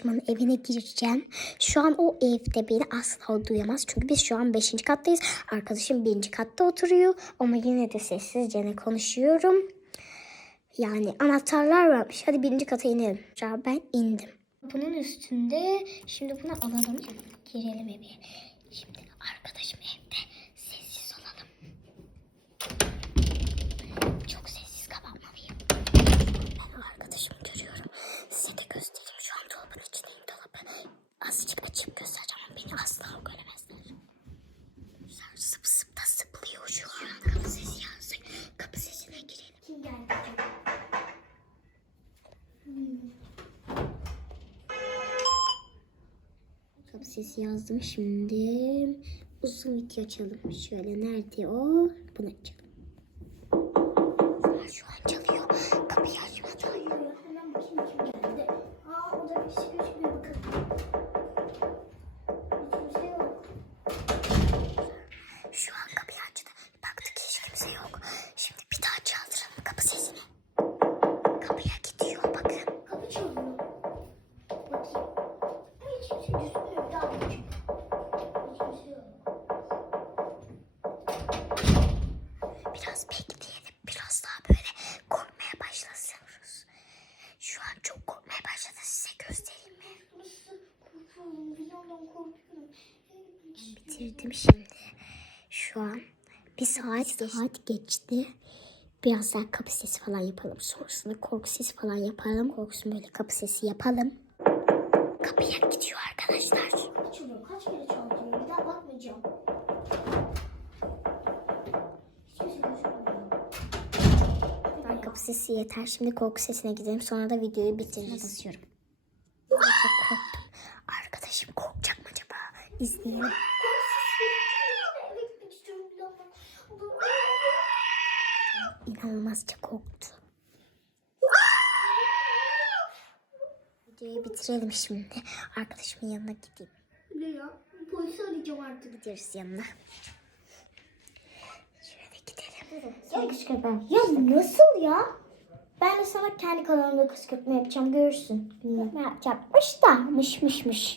arkadaşımın evine gireceğim. Şu an o evde beni asla duyamaz. Çünkü biz şu an 5. kattayız. Arkadaşım 1. katta oturuyor. Ama yine de sessizce ne konuşuyorum. Yani anahtarlar varmış. Hadi birinci kata inelim. Ben indim. Bunun üstünde şimdi bunu alalım. Girelim eve. Şimdi arkadaşım evde. Sessiz olalım. Çok sessiz kapatmalıyım. Ben arkadaşımı görüyorum. Size de göstereyim. Şu an dolabın içindeyim. Dolabı azıcık açıp göstereceğim ama beni asla göremezler. Güzel sıp sıp da sıplıyor şu an. Kapı sesi yazdık. Kapı sesine girelim. Kim geldi? Kapı sesi yazdım şimdi. Uzun video açalım. Şöyle nerede o? Bunu açalım. Şu an çalıyor. Kapıyı açmadan. Hemen bakayım kim geldi. Aa o da bir şey. Hiç kimse yok. Şu an kapıyı açtı. Baktık hiç kimse yok. Şimdi bir daha çaldıralım kapı sesini. Kapıya gidiyor bakın. Kapı çalıyor. Bakayım. Bir daha bakayım. Hiç kimse yok. Biraz bekleyelim. Biraz daha böyle korkmaya başlasıyoruz. Şu an çok korkmaya başladı. Size göstereyim mi? Nasıl korkuyorum. Bir yandan korkuyorum. Bitirdim şimdi. Şu an bir saat saat geçti. Biraz daha kapı sesi falan yapalım. Sonrasında korku sesi falan yapalım. Korkusun böyle kapı sesi yapalım. Kapıya gidiyor arkadaşlar. Kapı çalıyor. Kaç kere çaldırıyor. Bir daha bakmayacağım. Ben kapı sesi yeter. Şimdi korku sesine gidelim. Sonra da videoyu bitiririz. Basıyorum. Çok korktum. Arkadaşım korkacak mı acaba? İzleyelim. İnanılmazca korktu. Videoyu bitirelim şimdi. Arkadaşımın yanına gideyim. Ne ya? Polisi arayacağım artık. Gideriz yanına. Şöyle gidelim. Ya kışkırtma. Ya nasıl ya? Ben de sana kendi kanalımda kışkırtma yapacağım görürsün. Ne yapacakmış da mış mış mış.